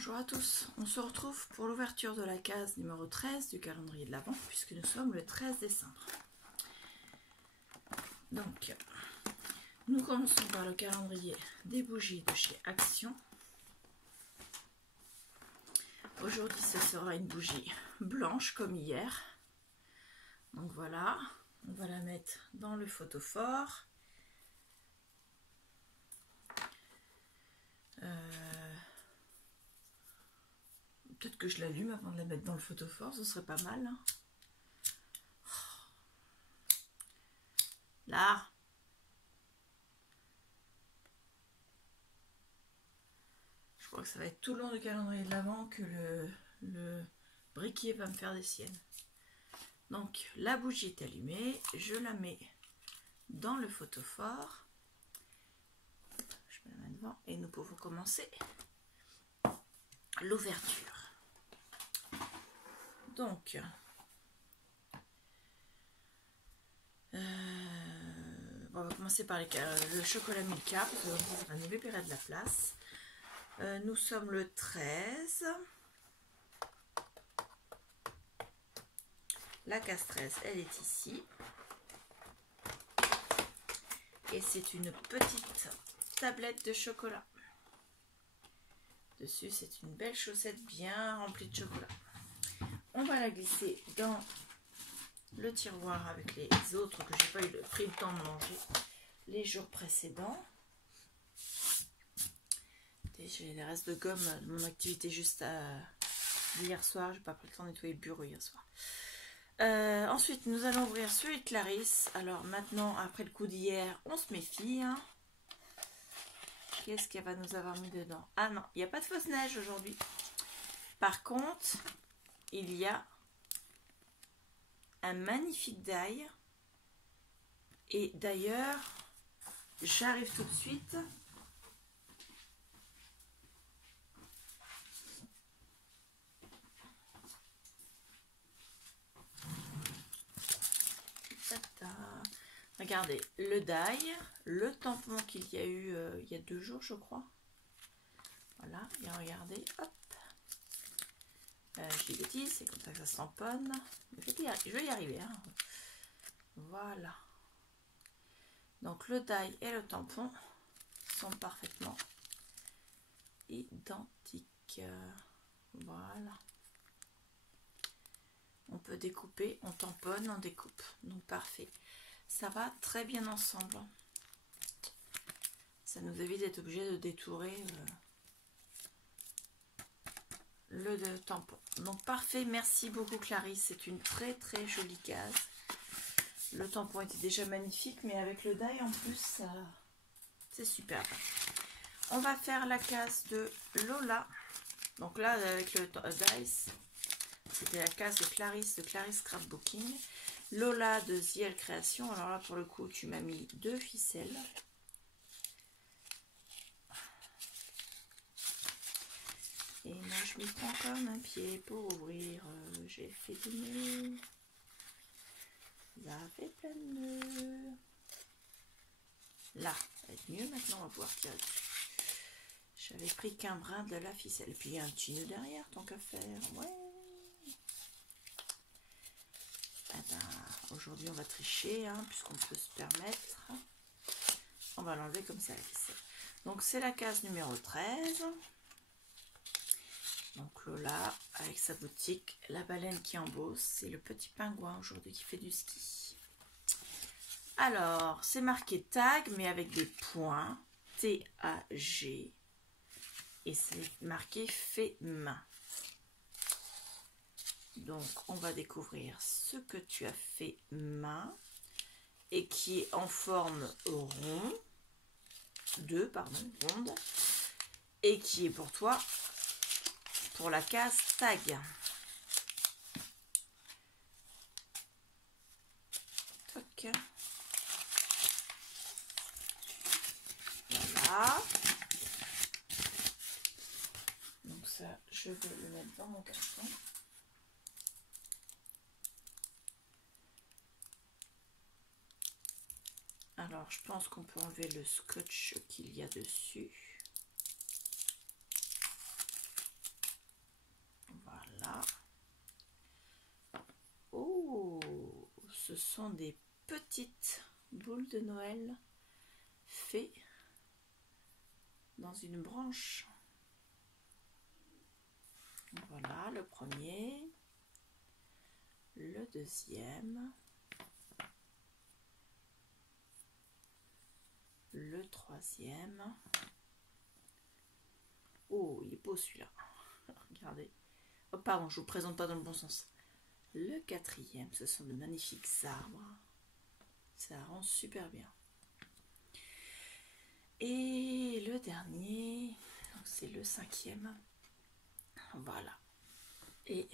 Bonjour à tous, on se retrouve pour l'ouverture de la case numéro 13 du calendrier de l'Avent puisque nous sommes le 13 décembre. Donc, nous commençons par le calendrier des bougies de chez Action. Aujourd'hui, ce sera une bougie blanche comme hier. Donc voilà, on va la mettre dans le photophore. Peut-être que je l'allume avant de la mettre dans le photophore, ce serait pas mal. Hein. Là. Je crois que ça va être tout le long du calendrier de l'Avent que le briquier va me faire des siennes. Donc la bougie est allumée, je la mets dans le photophore. Je mets la main devant et nous pouvons commencer l'ouverture. Donc, on va commencer par le chocolat Milka, parce que ça va nous libérer de la place. Nous sommes le 13. La case 13, elle est ici. Et c'est une petite tablette de chocolat. Dessus, c'est une belle chaussette bien remplie de chocolat. On va la glisser dans le tiroir avec les autres que j'ai pas pris le temps de manger les jours précédents. J'ai les restes de gomme de mon activité juste d'hier soir. J'ai pas pris le temps de nettoyer le bureau hier soir. Ensuite, nous allons ouvrir celui de Clarisse. Alors maintenant, après le coup d'hier, on se méfie. Hein. Qu'est-ce qu'elle va nous avoir mis dedans? Ah non, il n'y a pas de fausse neige aujourd'hui. Par contre, il y a un magnifique die. Et d'ailleurs, j'arrive tout de suite. Regardez, le die, le tampon qu'il y a eu il y a 2 jours, je crois. Voilà, et regardez, hop. Je dis bêtise, c'est comme ça que ça se tamponne. Je vais y arriver. Hein. Voilà. Donc le die et le tampon sont parfaitement identiques. Voilà. On peut découper, on tamponne, on découpe. Donc parfait. Ça va très bien ensemble. Ça nous évite d'être obligé de détourer le tampon. Donc parfait, merci beaucoup Clarisse. C'est une très très jolie case. Le tampon était déjà magnifique, mais avec le die en plus, c'est superbe. On va faire la case de Lola. Donc là, avec le dice, c'était la case de Clarisse Scrapbooking. Lola de Ziel Création. Alors là, pour le coup, tu m'as mis 2 ficelles. Et moi, je m'y prends comme un pied pour ouvrir. J'ai fait des nœuds. Ça fait plein de nœuds. Là, ça va être mieux. Maintenant, on va pouvoir tirer dessus. J'avais pris qu'un brin de la ficelle. Puis, il y a un petit nœud derrière, tant qu'à faire. Ouais. Aujourd'hui, on va tricher, hein, puisqu'on peut se permettre. On va l'enlever comme ça, la ficelle. Donc, c'est la case numéro 13. Donc, Lola, avec sa boutique, la baleine qui embosse. C'est le petit pingouin aujourd'hui qui fait du ski. Alors, c'est marqué tag, mais avec des points. T-A-G. Et c'est marqué fait main. Donc, on va découvrir ce que tu as fait main et qui est en forme ronde, et qui est pour toi pour la case tag. Toc. Voilà. Donc ça, je vais le mettre dans mon carton. Alors, je pense qu'on peut enlever le scotch qu'il y a dessus. ce sont des petites boules de Noël faites dans une branche. Voilà le premier, le deuxième, le troisième. Oh, il est beau celui-là. Regardez. Oh, pardon, je vous présente pas dans le bon sens. Le quatrième, ce sont de magnifiques arbres. Ça rend super bien. Et le dernier, c'est le cinquième. Voilà. Et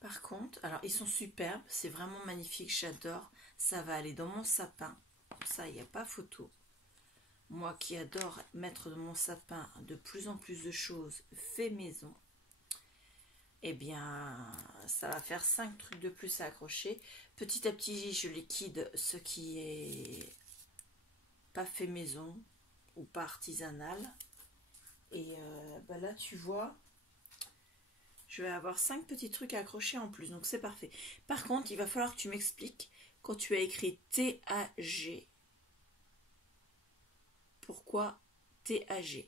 par contre, alors ils sont superbes, c'est vraiment magnifique, j'adore. Ça va aller dans mon sapin. Ça, il n'y a pas photo. Moi qui adore mettre dans mon sapin de plus en plus de choses fait maison, eh bien, ça va faire 5 trucs de plus à accrocher. Petit à petit, je liquide ce qui est pas fait maison ou pas artisanal. Et bah là, tu vois, je vais avoir 5 petits trucs à accrocher en plus, donc c'est parfait. Par contre, il va falloir que tu m'expliques, quand tu as écrit TAG, pourquoi TAG?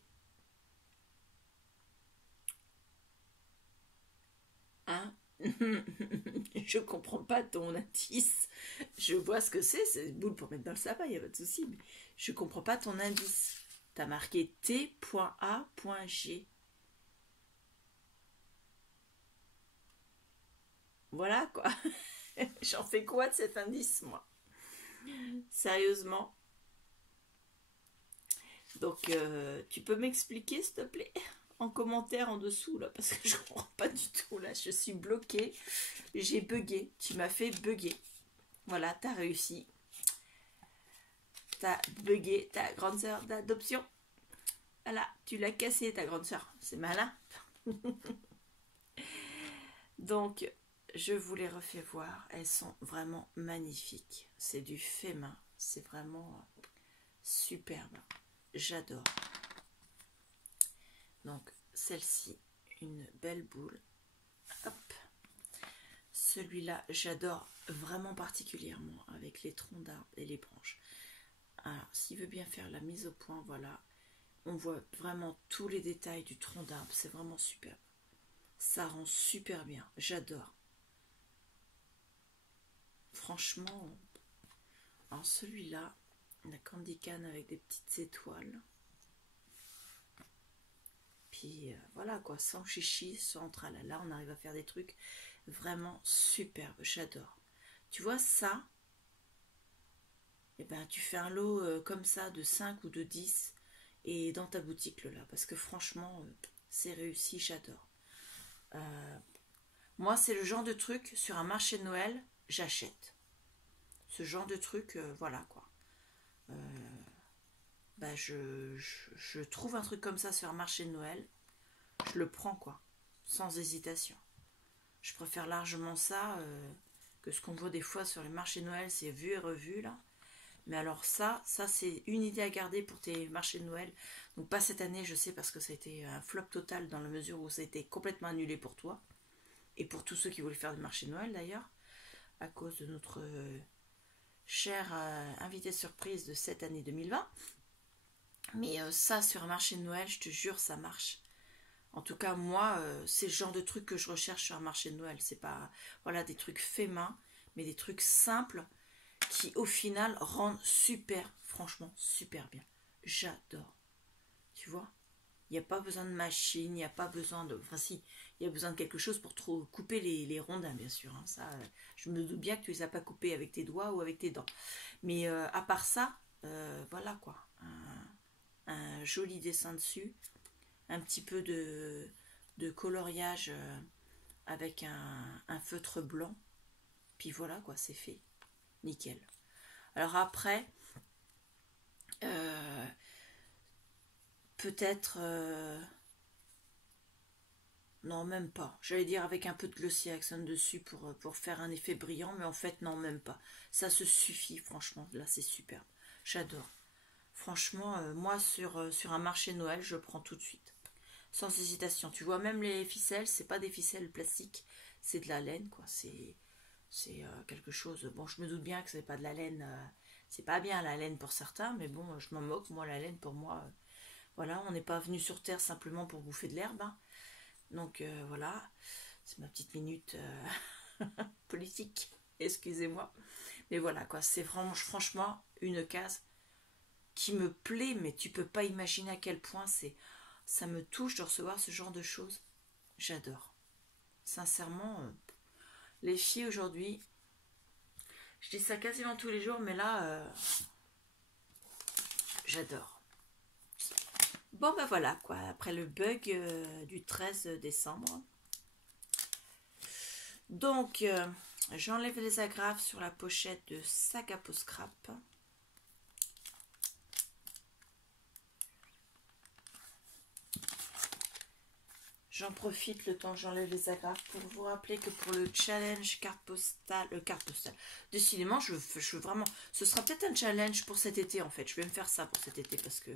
Hein? Je comprends pas ton indice. Je vois ce que c'est une boule pour mettre dans le sapin, il n'y a pas de souci. Mais je comprends pas ton indice. Tu as marqué T.A.G. Voilà quoi. J'en fais quoi de cet indice, moi? Sérieusement. Donc, tu peux m'expliquer, s'il te plaît, en commentaire en dessous, là, parce que je comprends pas du tout, là. Je suis bloquée. J'ai bugué. Tu m'as fait bugger. Voilà, tu as réussi. Tu as bugué ta grande sœur d'adoption. Voilà, tu l'as cassé, ta grande sœur. C'est malin. Donc, je vous les refais voir. Elles sont vraiment magnifiques. C'est du fait main. C'est vraiment superbe. J'adore. Donc, celle-ci, une belle boule. Hop. Celui-là, j'adore vraiment particulièrement avec les troncs d'arbres et les branches. Alors, s'il veut bien faire la mise au point, voilà. On voit vraiment tous les détails du tronc d'arbre. C'est vraiment superbe. Ça rend super bien. J'adore. Franchement, alors celui-là, la candy cane avec des petites étoiles. Puis voilà quoi, sans chichi, sans tralala, on arrive à faire des trucs vraiment superbes. J'adore. Tu vois ça, et ben tu fais un lot comme ça de 5 ou de 10 et dans ta boutique là, parce que franchement, c'est réussi, j'adore. Moi, c'est le genre de truc, sur un marché de Noël, j'achète. Ce genre de truc, voilà quoi. Bah, je trouve un truc comme ça sur un marché de Noël, je le prends quoi, sans hésitation. Je préfère largement ça que ce qu'on voit des fois sur les marchés de Noël, c'est vu et revu là. Mais alors ça c'est une idée à garder pour tes marchés de Noël. Donc pas cette année, je sais, parce que ça a été un flop total dans la mesure où ça a été complètement annulé pour toi. Et pour tous ceux qui voulaient faire des marchés de Noël d'ailleurs, à cause de notre cher invité surprise de cette année 2020. Mais ça, sur un marché de Noël, je te jure, ça marche. En tout cas, moi, c'est le genre de truc que je recherche sur un marché de Noël. C'est pas, voilà, des trucs faits main, mais des trucs simples qui, au final, rendent super, franchement, super bien. J'adore. Tu vois? Il n'y a pas besoin de machine, il n'y a pas besoin de... Enfin si, il y a besoin de quelque chose pour couper les rondins, bien sûr. Hein. Ça, je me doute bien que tu les as pas coupés avec tes doigts ou avec tes dents. Mais à part ça, voilà quoi. Un joli dessin dessus. Un petit peu de coloriage avec un feutre blanc. Puis voilà quoi, c'est fait. Nickel. Alors après... peut-être non, même pas, j'allais dire avec un peu de glossy accent dessus pour faire un effet brillant, mais en fait non, même pas, ça se suffit. Franchement, là c'est superbe, j'adore. Franchement, moi sur un marché Noël, je prends tout de suite sans hésitation. Tu vois, même les ficelles, c'est pas des ficelles plastiques, c'est de la laine quoi. C'est quelque chose... Bon, je me doute bien que c'est pas de la laine... c'est pas bien la laine pour certains, mais bon, je m'en moque. Moi, la laine, pour moi... voilà, on n'est pas venu sur Terre simplement pour bouffer de l'herbe. Hein. Donc, voilà. C'est ma petite minute politique. Excusez-moi. Mais voilà, quoi. C'est franchement une case qui me plaît, mais tu peux pas imaginer à quel point ça me touche de recevoir ce genre de choses. J'adore. Sincèrement, les filles aujourd'hui, je dis ça quasiment tous les jours, mais là, j'adore. Bon, ben voilà, quoi. Après le bug du 13 décembre. Donc, j'enlève les agrafes sur la pochette de Saga Peau Scrap. J'en profite le temps que j'enlève les agrafes pour vous rappeler que pour le challenge carte postale, décidément, je veux vraiment, ce sera peut-être un challenge pour cet été en fait. Je vais me faire ça pour cet été parce que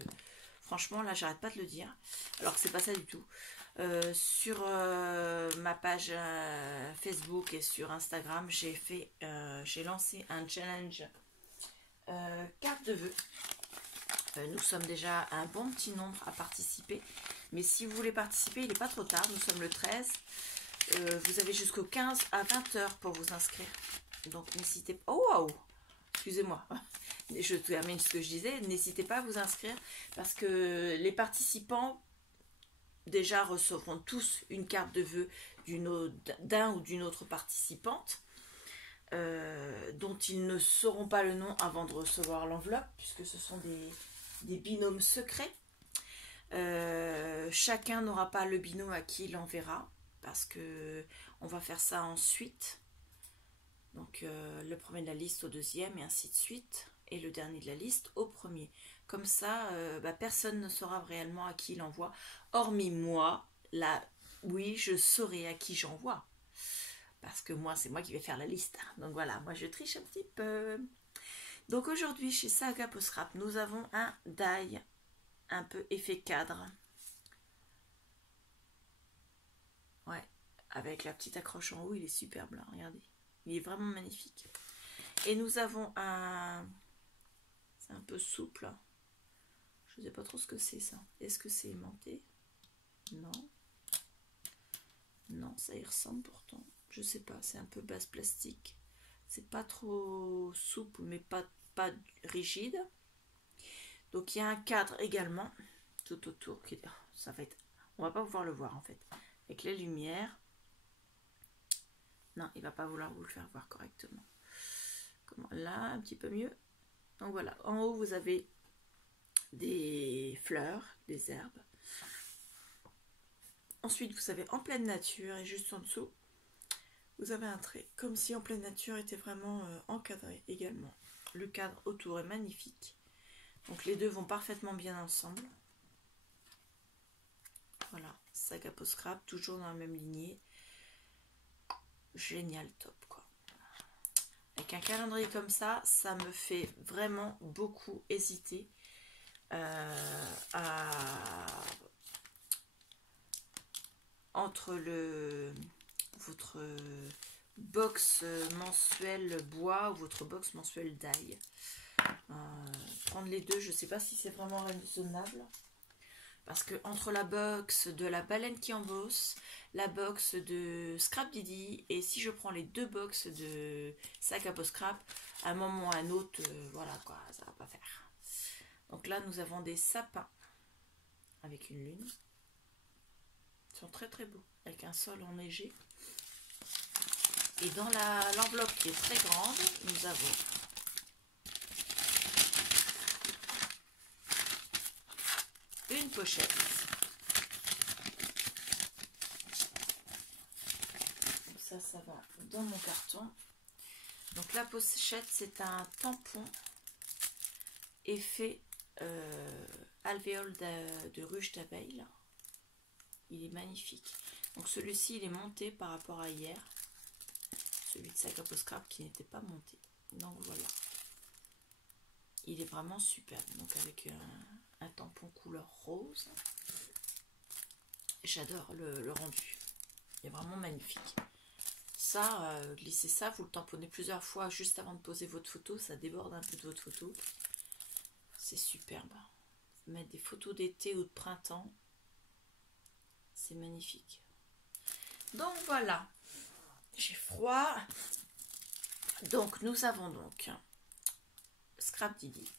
franchement là, j'arrête pas de le dire, alors que c'est pas ça du tout. Sur ma page Facebook et sur Instagram, j'ai lancé un challenge carte de vœux. Nous sommes déjà un bon petit nombre à participer. Mais si vous voulez participer, il n'est pas trop tard. Nous sommes le 13. Vous avez jusqu'au 15 à 20 heures pour vous inscrire. Donc n'hésitez pas. Oh wow. Excusez-moi. Je termine ce que je disais. N'hésitez pas à vous inscrire parce que les participants déjà recevront tous une carte de vœux d'un ou d'une autre participante. Dont ils ne sauront pas le nom avant de recevoir l'enveloppe puisque ce sont des binômes secrets. Chacun n'aura pas le binôme à qui il enverra parce que on va faire ça ensuite. Donc le premier de la liste au deuxième et ainsi de suite et le dernier de la liste au premier. Comme ça, personne ne saura réellement à qui il envoie, hormis moi. Là, oui, je saurai à qui j'envoie parce que moi, c'est moi qui vais faire la liste. Donc voilà, moi je triche un petit peu. Donc aujourd'hui, chez Saga Peau Scrap, nous avons un die un peu effet cadre. Ouais, avec la petite accroche en haut, il est superbe là, regardez. Il est vraiment magnifique. Et nous avons un... C'est un peu souple. Je ne sais pas trop ce que c'est ça. Est-ce que c'est aimanté? Non. Non, ça y ressemble pourtant. Je sais pas, c'est un peu base plastique. C'est pas trop souple, mais pas rigide. Donc il y a un cadre également tout autour qui ça va être, on va pas pouvoir le voir en fait avec les lumières. Non, il va pas vouloir vous le faire voir correctement. Comment là, un petit peu mieux. Donc voilà, en haut vous avez des fleurs, des herbes. Ensuite vous avez en pleine nature et juste en dessous vous avez un trait comme si en pleine nature était vraiment encadré également. Le cadre autour est magnifique. Donc les deux vont parfaitement bien ensemble. Voilà, Saga Peau Scrap, toujours dans la même lignée. Génial, top quoi. Avec un calendrier comme ça, ça me fait vraiment beaucoup hésiter entre votre box mensuel bois ou votre box mensuel d'ail. Prendre les deux, je ne sais pas si c'est vraiment raisonnable. Parce que entre la box de la baleine qui embosse, la box de Scrap Didi, et si je prends les deux box de Saga Peau Scrap, à un moment ou à un autre, voilà quoi, ça va pas faire. Donc là, nous avons des sapins avec une lune. Ils sont très très beaux, avec un sol enneigé. Et dans l'enveloppe qui est très grande, nous avons une pochette. Ça va dans mon carton. Donc la pochette, c'est un tampon effet alvéole de ruche d'abeille. Il est magnifique. Donc celui-ci, il est monté par rapport à hier. Celui de Saga Peau Scrap qui n'était pas monté. Donc voilà. Il est vraiment superbe. Donc avec un tampon couleur rose. J'adore le rendu. Il est vraiment magnifique. ça, glissez ça, vous le tamponnez plusieurs fois juste avant de poser votre photo, ça déborde un peu de votre photo. C'est superbe. Mettre des photos d'été ou de printemps, c'est magnifique. Donc voilà, j'ai froid. Donc nous avons donc Scrap Didi,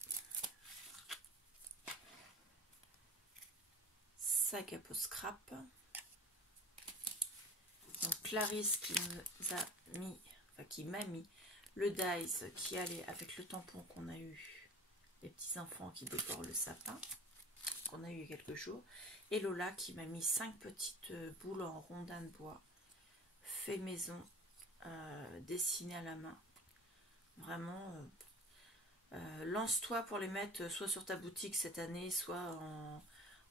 sac à peau scrap. Donc Clarisse qui nous a mis, enfin qui m'a mis le dies qui allait avec le tampon qu'on a eu, les petits enfants qui décorent le sapin, qu'on a eu il y a quelques jours. Et Lola qui m'a mis 5 petites boules en rondin de bois, fait maison, dessinées à la main. Vraiment, lance-toi pour les mettre soit sur ta boutique cette année, soit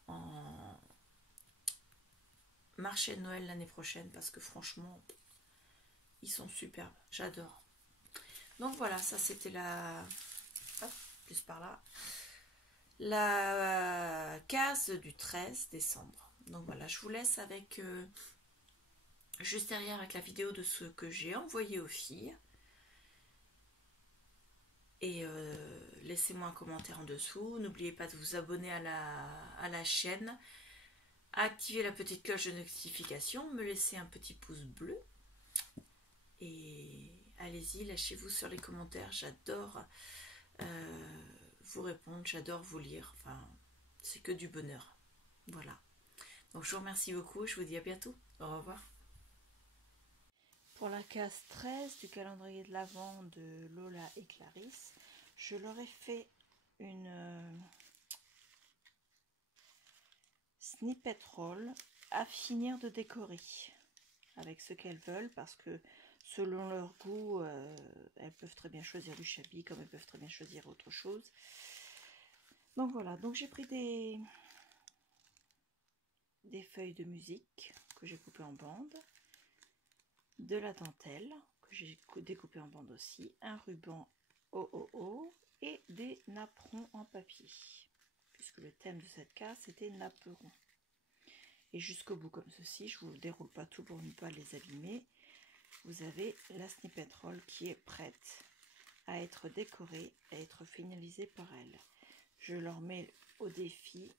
en marché de Noël l'année prochaine, parce que franchement, ils sont superbes. J'adore. Donc voilà, ça c'était la... Hop, plus par là. La case du 13 décembre. Donc voilà, je vous laisse avec... juste derrière avec la vidéo de ce que j'ai envoyé aux filles. Et laissez-moi un commentaire en dessous. N'oubliez pas de vous abonner à la chaîne. Activez la petite cloche de notification. Me laissez un petit pouce bleu. Et allez-y, lâchez-vous sur les commentaires. J'adore vous répondre. J'adore vous lire. Enfin, c'est que du bonheur. Voilà. Donc je vous remercie beaucoup. Je vous dis à bientôt. Au revoir. Pour la case 13 du calendrier de l'Avent de Lola et Clarisse, je leur ai fait une snippet roll à finir de décorer avec ce qu'elles veulent, parce que selon leur goût, elles peuvent très bien choisir du chablis comme elles peuvent très bien choisir autre chose. Donc voilà, donc j'ai pris des feuilles de musique que j'ai coupées en bandes, de la dentelle que j'ai découpé en bande aussi, un ruban OOO et des napperons en papier, puisque le thème de cette case c'était napperons. Et jusqu'au bout comme ceci, je ne vous déroule pas tout pour ne pas les abîmer. Vous avez la snippet roll qui est prête à être décorée, à être finalisée par elle. Je leur mets au défi,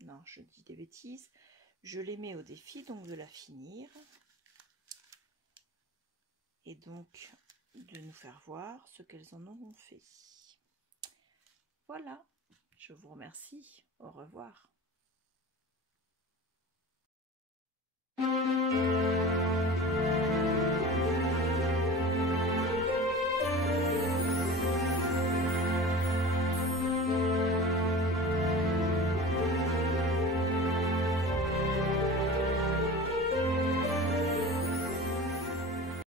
non, je dis des bêtises, je les mets au défi donc de la finir et donc de nous faire voir ce qu'elles en auront fait. Voilà, je vous remercie, au revoir.